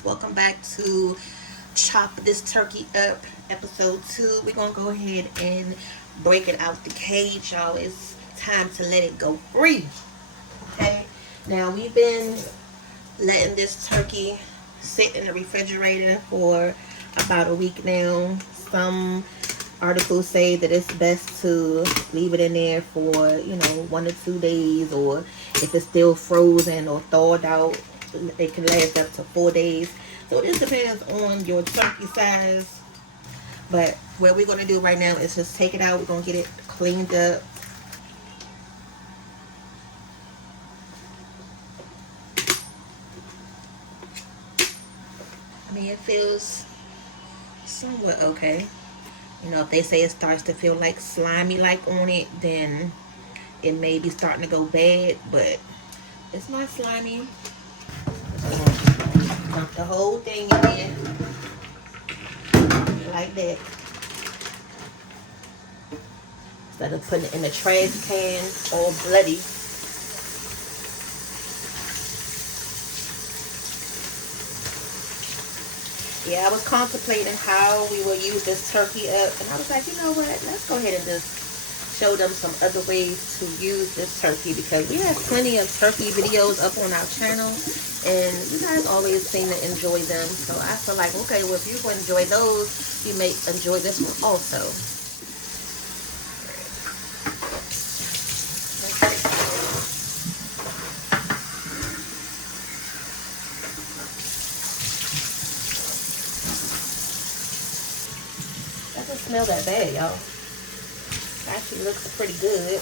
guys, welcome back to Chop This Turkey Up episode 2. We're gonna go ahead and break it out the cage, y'all. It's time to let it go free. Okay, now we've been letting this turkey sit in the refrigerator for about a week now. Some articles say that it's best to leave it in there for 1 or 2 days, or if it's still frozen or thawed out, it can last up to 4 days. So it just depends on your turkey size. But what we're going to do right now is just take it out. We're going to get it cleaned up. I mean, it feels somewhat okay. If they say it starts to feel like slimy like on it, then it may be starting to go bad, but it's not slimy. Dump the whole thing in there like that, instead of putting it in the trash can all bloody. Yeah, I was contemplating how we will use this turkey up, and I was like, you know what, let's go ahead and just show them some other ways to use this turkey, because we have plenty of turkey videos up on our channel and you guys always seem to enjoy them. So I feel like, okay, well, if you enjoy those, you may enjoy this one also. Doesn't smell that bad, y'all. Actually looks pretty good.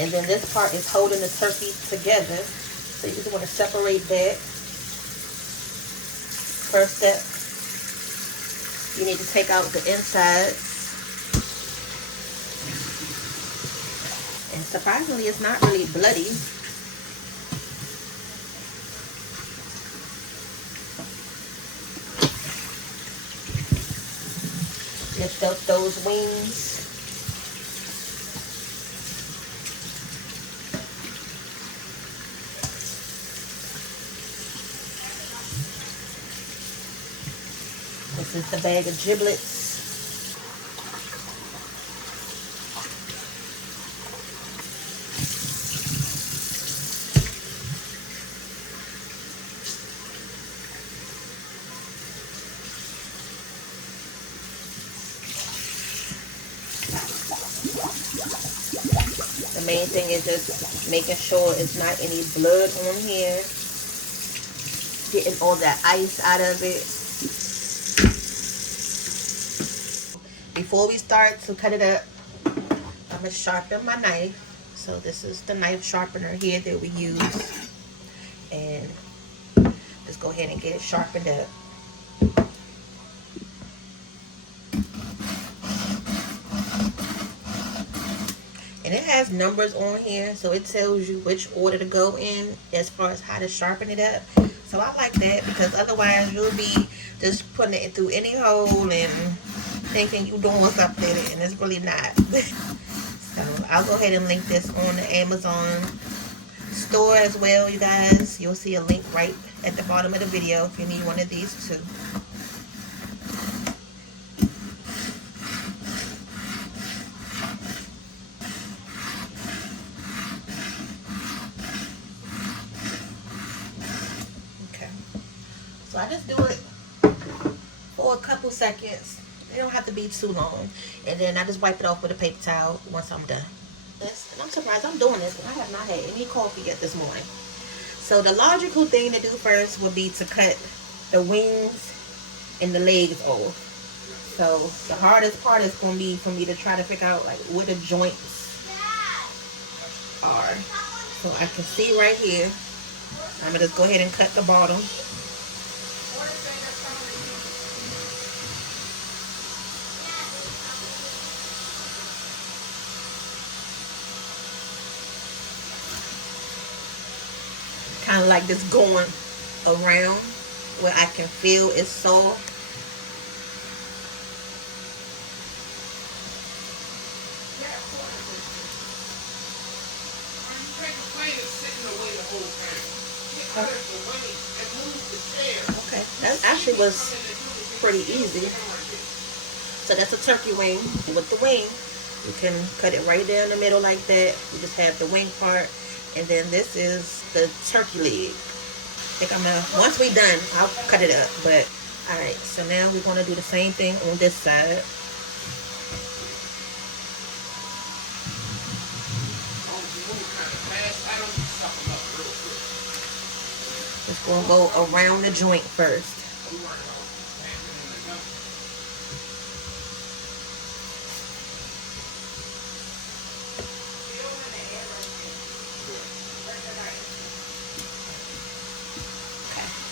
And then this part is holding the turkey together, so you just want to separate that. First step, you need to take out the inside, and surprisingly it's not really bloody. Lift up those wings. This is the bag of giblets. The main thing is just making sure it's not any blood on here. Getting all that ice out of it. Before we start to cut it up, I'm going to sharpen my knife. So this is the knife sharpener here that we use. And just go ahead and get it sharpened up. And it has numbers on here, so it tells you which order to go in as far as how to sharpen it up. So I like that, because otherwise you'll be just putting it through any hole and thinking you're doing something, and it's really not. So I'll go ahead and link this on the Amazon store as well, you guys. You'll see a link right at the bottom of the video if you need one of these too. Okay, so I just do it for a couple seconds. It don't have to be too long. And then I just wipe it off with a paper towel once I'm done. And I'm surprised I'm doing this, but I have not had any coffee yet this morning. So the logical thing to do first would be to cut the wings and the legs off. So the hardest part is going to be for me to try to figure out like where the joints are. So I can see right here. I'm going to just go ahead and cut the bottom. Kind of like this going around where I can feel it's soft. Okay. actually was pretty easy. So that's a turkey wing. With the wing, you can cut it right down the middle like that. You just have the wing part, and then this is the turkey leg. I think I'm gonna, once we done, I'll cut it up. But all right, so now we're gonna do the same thing on this side. Just gonna go around the joint first.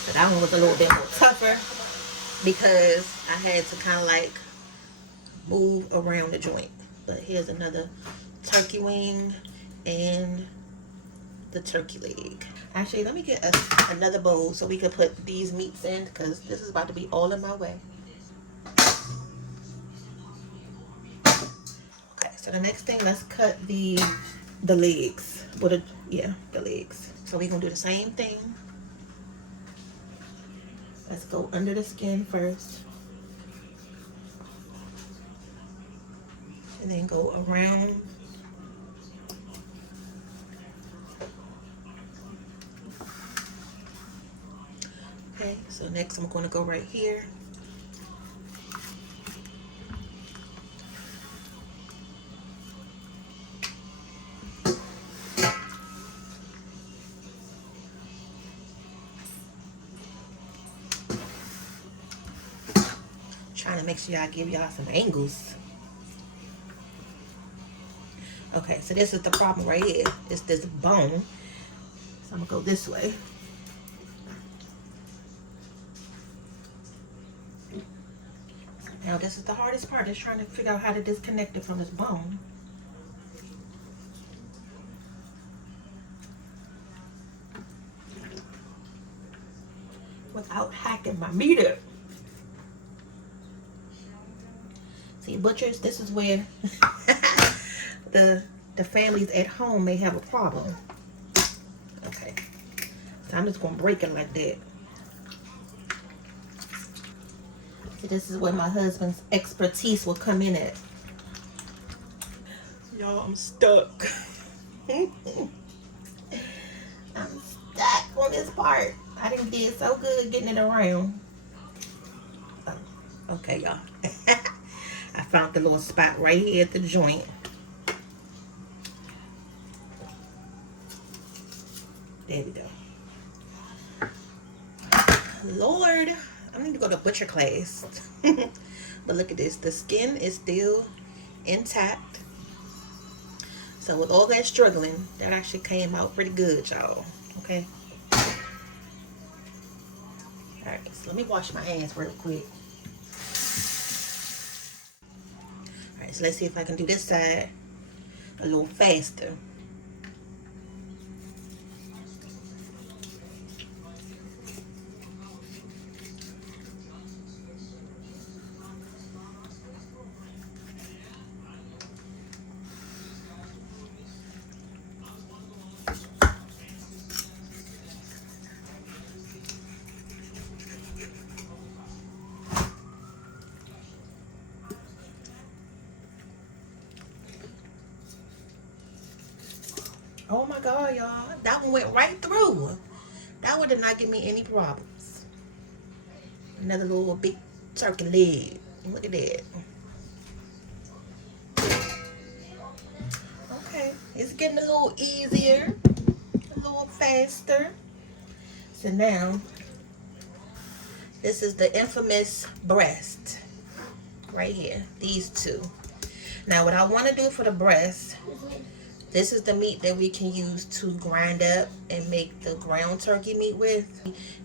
So that one was a little bit more tougher because I had to kind of like move around the joint. But here's another turkey wing and the turkey leg. Actually, let me get another bowl so we can put these meats in, because this is about to be all in my way. Okay, so the next thing, let's cut the legs. The legs. So we're gonna do the same thing. Let's go under the skin first, and then go around. Okay, so next I'm going to go right here. Trying to make sure I give y'all some angles. Okay, so this is the problem right here. It's this bone. So I'm gonna go this way. Now this is the hardest part, is trying to figure out how to disconnect it from this bone. Without hacking my meat up. See, butchers, this is where the families at home may have a problem. Okay, so I'm just gonna break it like that. So this is where my husband's expertise will come in at. Y'all, I'm stuck. I'm stuck on this part. I done did so good getting it around. Oh, okay, y'all. I found the little spot right here at the joint. There we go. Lord, I need to go to butcher class. But look at this. The skin is still intact. So with all that struggling, that actually came out pretty good, y'all. Okay. Alright, so let me wash my hands real quick. Alright, so let's see if I can do this side a little faster. Oh my God, y'all. That one went right through. That one did not give me any problems. Another little big turkey leg. Look at that. Okay. It's getting a little easier. A little faster. So now, this is the infamous breast. Right here. These two. Now, what I want to do for the breast, this is the meat that we can use to grind up and make the ground turkey meat with.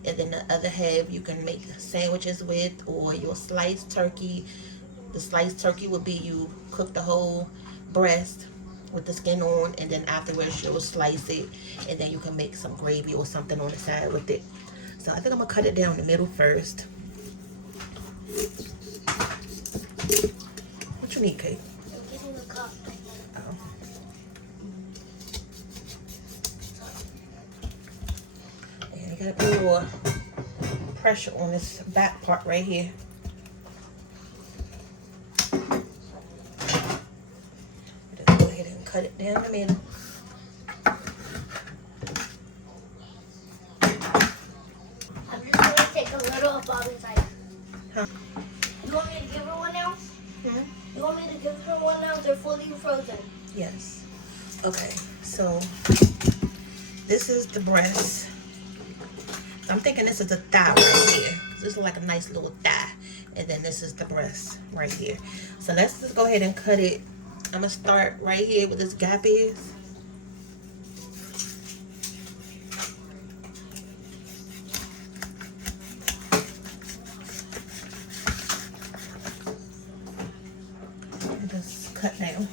And then the other half you can make sandwiches with, or your sliced turkey. The sliced turkey would be, you cook the whole breast with the skin on, and then afterwards you'll slice it, and then you can make some gravy or something on the side with it. So I think I'm going to cut it down the middle first. What you need, Kate? I'm getting a cup. Oh. And you gotta be more pressure on this back part right here. Just go ahead and cut it down the middle. I'm just going to take a little of Bobby's ice. Huh? You want me to give her one now? Hmm? You want me to give her one now? They're fully frozen. Yes. Okay, so this is the breast. I'm thinking this is the thigh right here. This is like a nice little thigh. And then this is the breast right here. So let's just go ahead and cut it. I'm going to start right here where this gap is. And just cut down.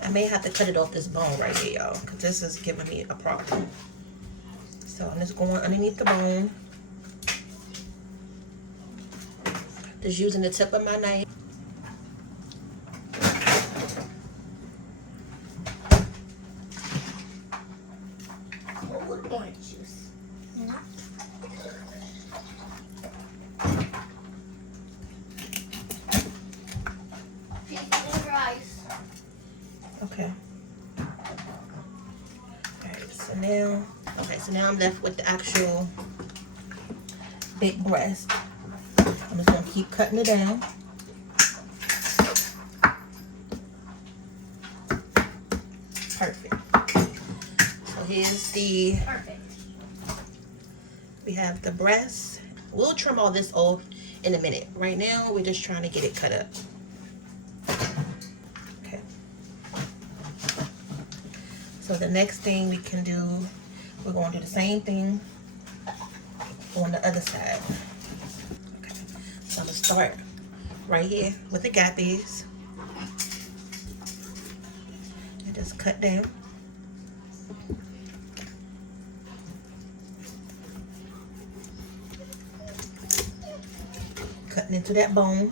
I may have to cut it off this bone right here, y'all, because this is giving me a problem. So I'm just going underneath the bone. Just using the tip of my knife. What would orange juice? Okay. Alright, so now I'm left with the actual big breast. I'm just gonna keep cutting it down. Perfect. So here's the we have the breast. We'll trim all this off in a minute. Right now we're just trying to get it cut up. So the next thing we can do, we're going to do the same thing on the other side. Okay. So I'm going to start right here with the gap is. And just cut down. Cutting into that bone.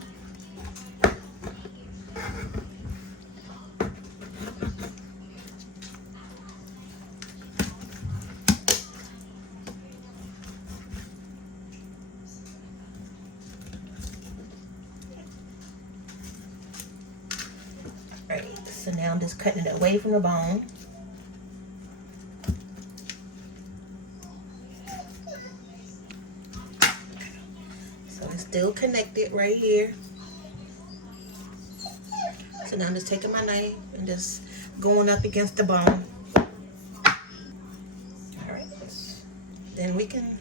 So now I'm just cutting it away from the bone. So it's still connected right here. So now I'm just taking my knife and just going up against the bone. Alright. Then we can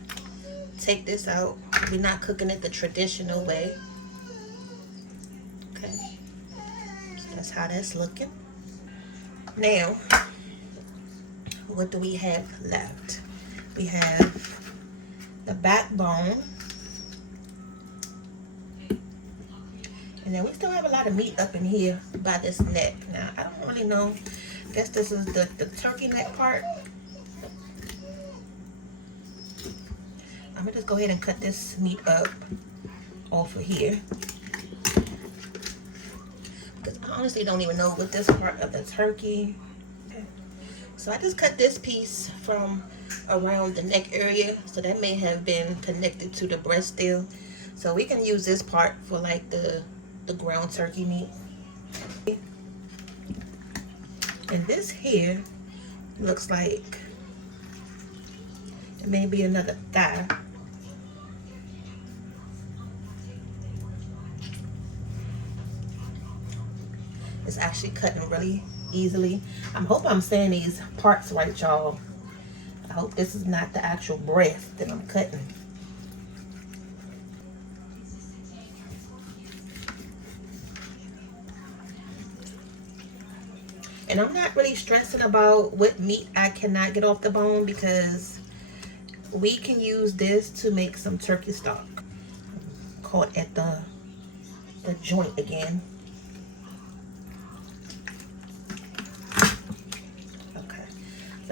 take this out. We're not cooking it the traditional way. Okay. That's how that's looking. Now, what do we have left? We have the backbone. And then we still have a lot of meat up in here by this neck. Now, I don't really know. I guess this is the turkey neck part. I'm going to just go ahead and cut this meat up off of here. I honestly don't even know what this part of the turkey. Okay. So I just cut this piece from around the neck area. So that may have been connected to the breast still. So we can use this part for like the ground turkey meat. And this here looks like it may be another thigh. It's actually cutting really easily. I hope I'm saying these parts right, y'all. I hope this is not the actual breast that I'm cutting. And I'm not really stressing about what meat I cannot get off the bone, because we can use this to make some turkey stock. Caught at the joint again.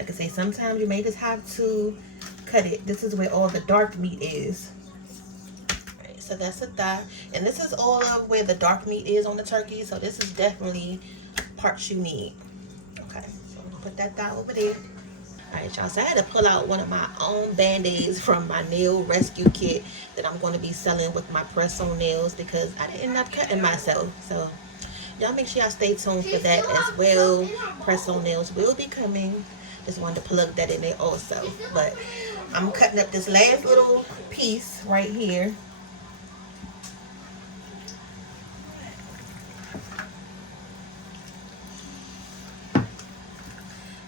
Like I say, sometimes you may just have to cut it. This is where all the dark meat is. Alright, so that's a thigh. And this is all of where the dark meat is on the turkey. So this is definitely parts you need. Okay, so I'm gonna put that thigh over there. Alright, y'all, so I had to pull out one of my own band-aids from my nail rescue kit that I'm going to be selling with my press-on nails because I didn't end up cutting myself. So y'all make sure y'all stay tuned for that as well. Press-on nails will be coming. Just wanted to plug that in there also. But I'm cutting up this last little piece right here.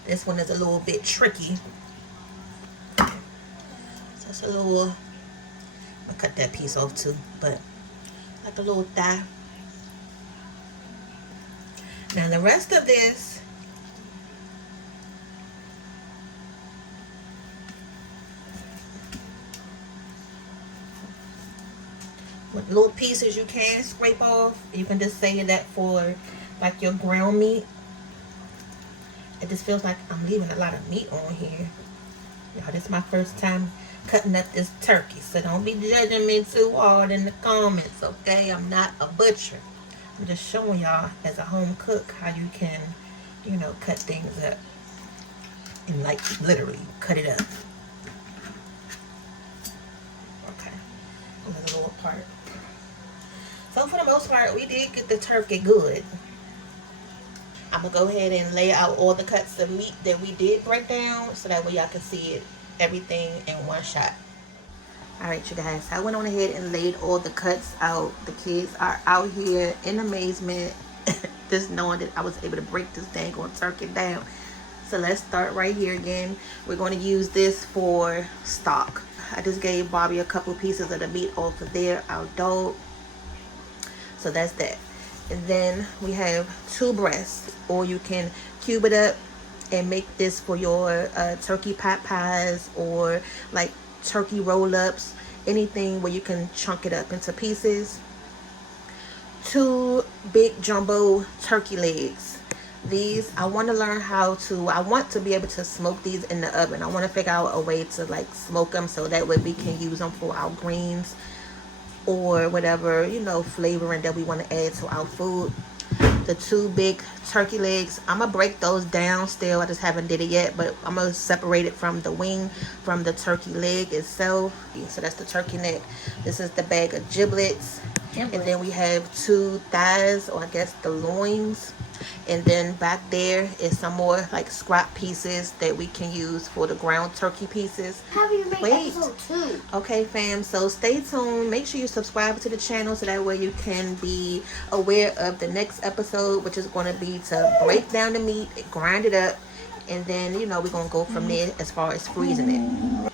This one is a little bit tricky. So it's a little, I'm gonna cut that piece off too, but like a little thigh. Now the rest of this, with little pieces you can scrape off. You can just save that for like your ground meat. It just feels like I'm leaving a lot of meat on here. Y'all, this is my first time cutting up this turkey, so don't be judging me too hard in the comments, okay? I'm not a butcher. I'm just showing y'all as a home cook how you can, you know, cut things up. And like literally cut it up. Okay. Another little part. So for the most part, we did get the turkey good. I'm gonna go ahead and lay out all the cuts of meat that we did break down so that way y'all can see it, everything in one shot. Alright, you guys, I went on ahead and laid all the cuts out. The kids are out here in amazement just knowing that I was able to break this dang on turkey down. So let's start right here again. We're going to use this for stock. I just gave Bobby a couple pieces of the meat off of there, our dog. So that's that. And then we have 2 breasts, or you can cube it up and make this for your turkey pot pies or like turkey roll-ups, anything where you can chunk it up into pieces. 2 big jumbo turkey legs. These, I want to learn how to, I want to be able to smoke these in the oven. I want to figure out a way to like smoke them so that way we can use them for our greens or whatever, you know, flavoring that we want to add to our food. The 2 big turkey legs, I'm gonna break those down still. I just haven't did it yet, but I'm gonna separate it from the wing, from the turkey leg itself. So that's the turkey neck. This is the bag of giblets. And then we have 2 thighs, or I guess the loins. And then back there is some more like scrap pieces that we can use for the ground turkey pieces. How do you make episode 2? Okay, fam, so stay tuned. Make sure you subscribe to the channel so that way you can be aware of the next episode, which is going to be to break down the meat, grind it up, and then, you know, we're going to go from there as far as freezing it.